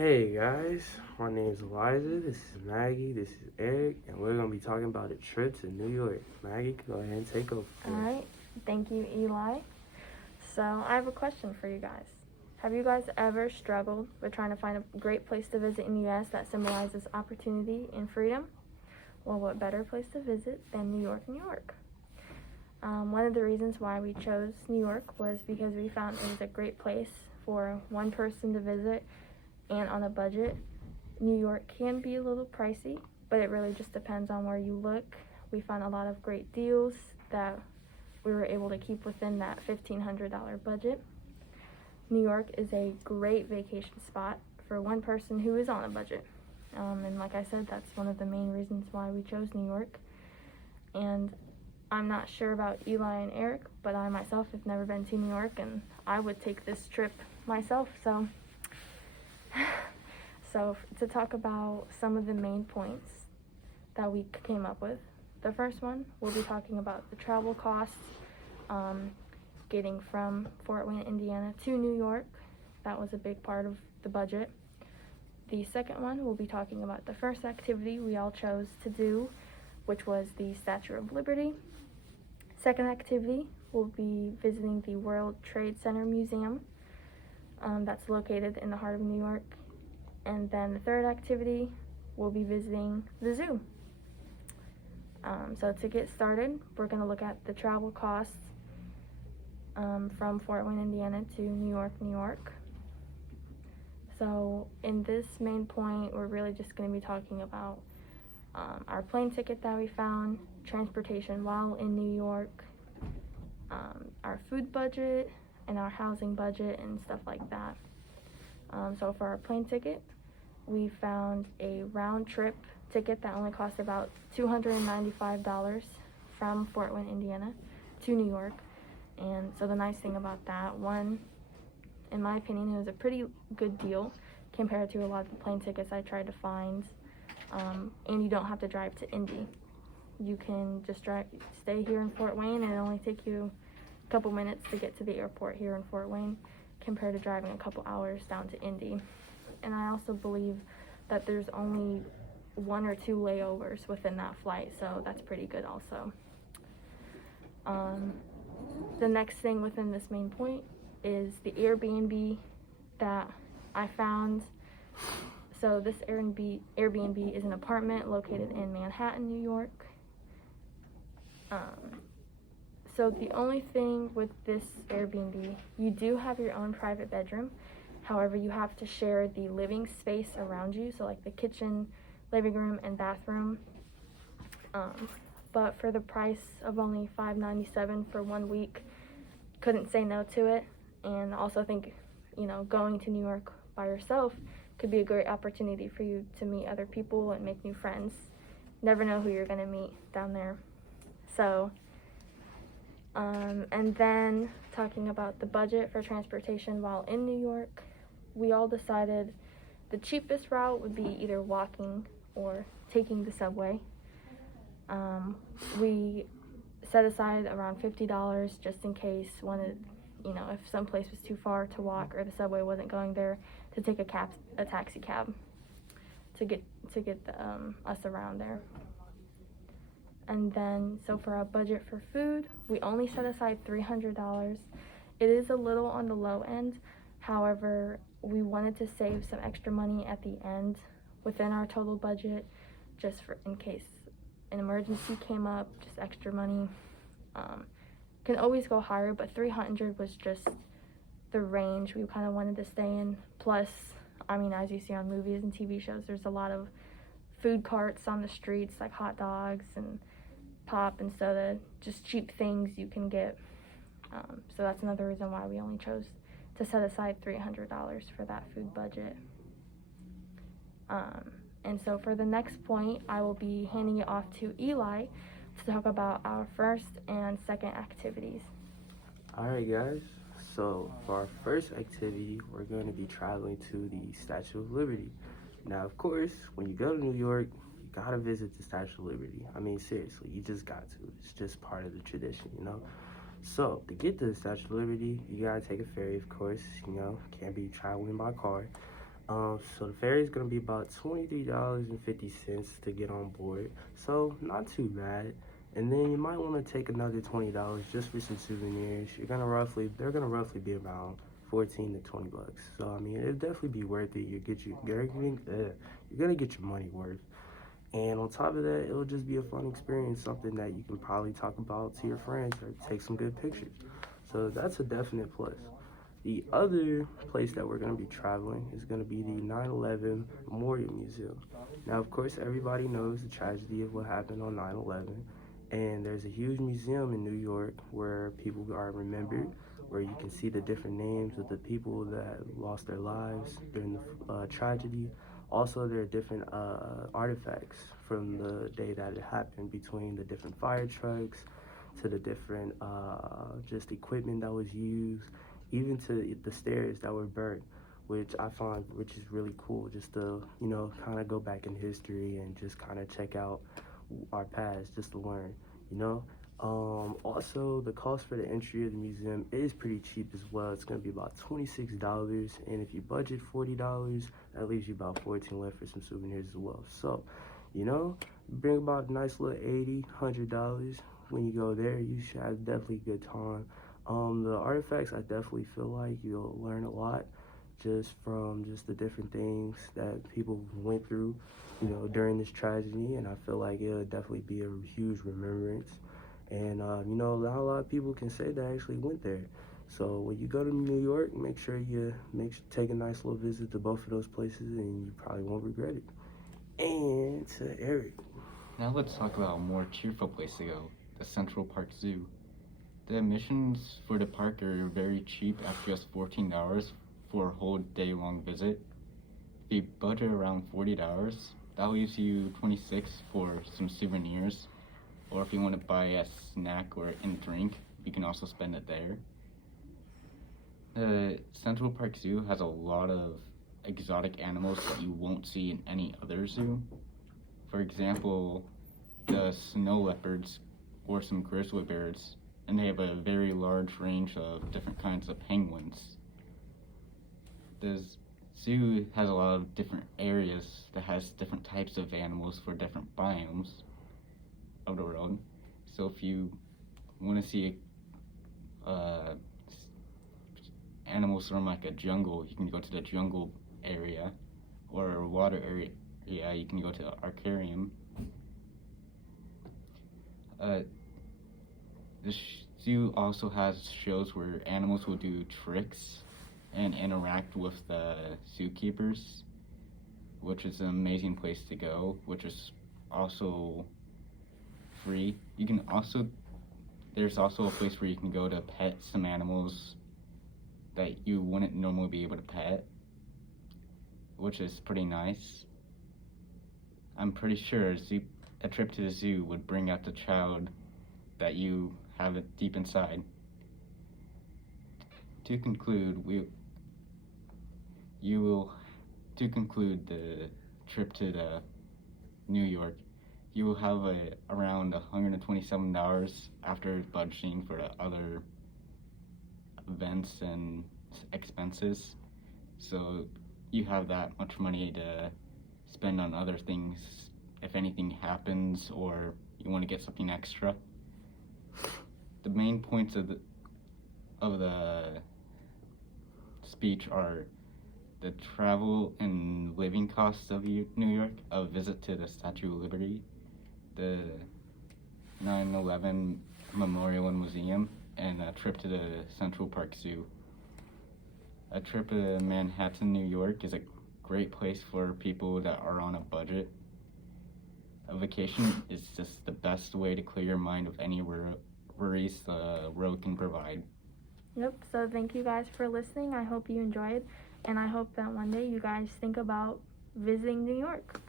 Hey guys, my name is Eliza, this is Maggie, this is Eric, and we're going to be talking about a trip to New York. Maggie, go ahead and take over. Alright, thank you, Eli. So, I have a question for you guys. Have you guys ever struggled with trying to find a great place to visit in the U.S. that symbolizes opportunity and freedom? Well, what better place to visit than New York, New York? One of the reasons why we chose New York was because we found it was a great place for one person to visit and on a budget. New York can be a little pricey, but it really just depends on where you look. We found a lot of great deals that we were able to keep within that $1,500 budget. New York is a great vacation spot for one person who is on a budget. And like I said, that's one of the main reasons why we chose New York. And I'm not sure about Eli and Eric, but I myself have never been to New York, and I would take this trip myself. So to talk about some of the main points that we came up with, the first one, we'll be talking about the travel costs, getting from Fort Wayne, Indiana to New York. That was a big part of the budget. The second one, we'll be talking about the first activity we all chose to do, which was the Statue of Liberty. Second activity, we'll be visiting the World Trade Center Museum. That's located in the heart of New York. And then the third activity, we'll be visiting the zoo. So to get started, we're going to look at the travel costs from Fort Wayne, Indiana to New York, New York. So in this main point, we're really just going to be talking about our plane ticket that we found, transportation while in New York, our food budget, and our housing budget and stuff like that. So for our plane ticket, we found a round trip ticket that only cost about $295 from Fort Wayne, Indiana to New York. And so the nice thing about that, one, in my opinion, it was a pretty good deal compared to a lot of the plane tickets I tried to find. And you don't have to drive to Indy. You can just stay here in Fort Wayne, and it only take you a couple minutes to get to the airport here in Fort Wayne compared to driving a couple hours down to Indy. And I also believe that there's only 1 or 2 layovers within that flight, so that's pretty good also. The next thing within this main point is the Airbnb that I found. So this Airbnb is an apartment located in Manhattan, New York. So the only thing with this Airbnb, you do have your own private bedroom. However, you have to share the living space around you, so like the kitchen, living room, and bathroom. But for the price of only $597 for 1 week, couldn't say no to it. And also think, going to New York by yourself could be a great opportunity for you to meet other people and make new friends. Never know who you're gonna meet down there. So, and then talking about the budget for transportation while in New York, we all decided the cheapest route would be either walking or taking the subway. We set aside around $50 just in case if some place was too far to walk or the subway wasn't going there, to take a taxi cab to get us around there. And then, so for our budget for food, we only set aside $300. It is a little on the low end. However, we wanted to save some extra money at the end within our total budget, just for in case an emergency came up, just extra money. Can always go higher, but $300 was just the range we kind of wanted to stay in. Plus, as you see on movies and TV shows, there's a lot of food carts on the streets, like hot dogs and pop and soda, just cheap things you can get. So that's another reason why we only chose to set aside $300 for that food budget. And so for the next point, I will be handing it off to Eli to talk about our first and second activities. Alright guys, so for our first activity, we're going to be traveling to the Statue of Liberty. Now of course, when you go to New York, you gotta visit the Statue of Liberty. Seriously, you just got to. It's just part of the tradition, So to get to the Statue of Liberty, you gotta take a ferry, of course, can't be traveling by car. So the ferry is going to be about $23.50 to get on board. So not too bad. And then you might want to take another $20 just for some souvenirs. They're gonna roughly be around 14 to 20 bucks. So I mean, it'll definitely be worth it. You're gonna get your money worth. And on top of that, it'll just be a fun experience, something that you can probably talk about to your friends or take some good pictures. So that's a definite plus. The other place that we're going to be traveling is going to be the 9/11 Memorial Museum. Now, of course, everybody knows the tragedy of what happened on 9/11, and there's a huge museum in New York where people are remembered, where you can see the different names of the people that lost their lives during the tragedy. Also, there are different artifacts from the day that it happened, between the different fire trucks to the different just equipment that was used, even to the stairs that were burnt, which is really cool, just to, kind of go back in history and just kind of check out our past, just to learn, you know. Also, the cost for the entry of the museum is pretty cheap as well. It's going to be about $26, and if you budget $40, that leaves you about $14 left for some souvenirs as well. So, bring about a nice little $80, $100 when you go there. You should have definitely a good time. The artifacts, I definitely feel like you'll learn a lot just from the different things that people went through, during this tragedy, and I feel like it'll definitely be a huge remembrance. And, not a lot of people can say they actually went there. So when you go to New York, make sure you take a nice little visit to both of those places, and you probably won't regret it. And to Eric. Now let's talk about a more cheerful place to go, the Central Park Zoo. The admissions for the park are very cheap at just $14 for a whole day-long visit. If you budget around $40, that leaves you $26 for some souvenirs. Or if you want to buy a snack or a drink, you can also spend it there. The Central Park Zoo has a lot of exotic animals that you won't see in any other zoo. For example, the snow leopards or some grizzly bears, and they have a very large range of different kinds of penguins. The zoo has a lot of different areas that has different types of animals for different biomes of the world. So if you want to see animals from like a jungle, you can go to the jungle area, or a water area, you can go to the aquarium. The zoo also has shows where animals will do tricks and interact with the zookeepers, which is an amazing place to go, which is also free. There's also a place where you can go to pet some animals that you wouldn't normally be able to pet, which is pretty nice. I'm pretty sure a trip to the zoo would bring out the child that you have it deep inside. To conclude, to conclude the trip to New York, you will have around $127 after budgeting for the other events and expenses. So you have that much money to spend on other things if anything happens or you want to get something extra. The main points of the speech are the travel and living costs of New York, a visit to the Statue of Liberty, the 9/11 Memorial and Museum, and a trip to the Central Park Zoo. A trip to Manhattan, New York is a great place for people that are on a budget. A vacation is just the best way to clear your mind of any worries the road can provide. Yep, so thank you guys for listening. I hope you enjoyed, and I hope that one day you guys think about visiting New York.